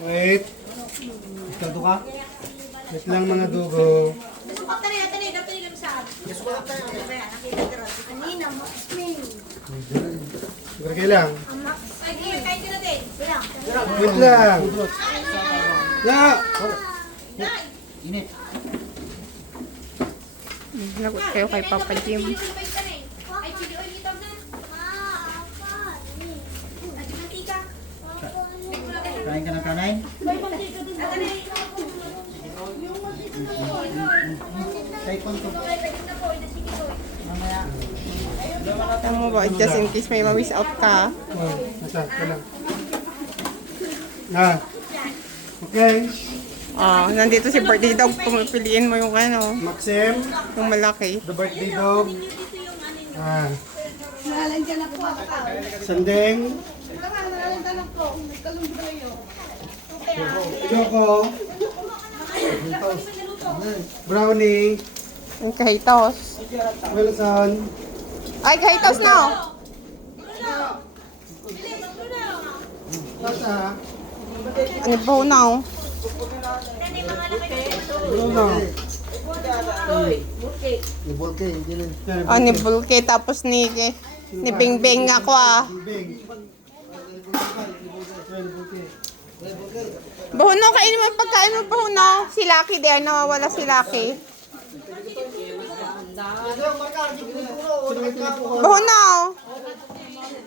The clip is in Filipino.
Wait. Ikaw ka? Wait lang mga dugo. Siguragay lang. Wait lang. Na! Lagot kayo kay Papa Jim. Kain ka ng kanin? Taipon ko. Mamaya. Tama ba? Just in case may ma-miss out ka. Oh, nasa, ito lang. Na. Okay. Nandito si birthday dog. Pumipiliin mo yung ano, Maxim, yung malaki. the birthday dog. Sandeng. Choco. Brownie. Yung kahitos. Wilson. Ay, kahitos na! Tata. Ano ba na oh? Bruno. Ni Bulke, tapos ni Bingbing ako Bing. Bahuno, kainin mo yung pagkain mo, Bahuno. Si Lucky there, nawawala si Lucky. Bahuno!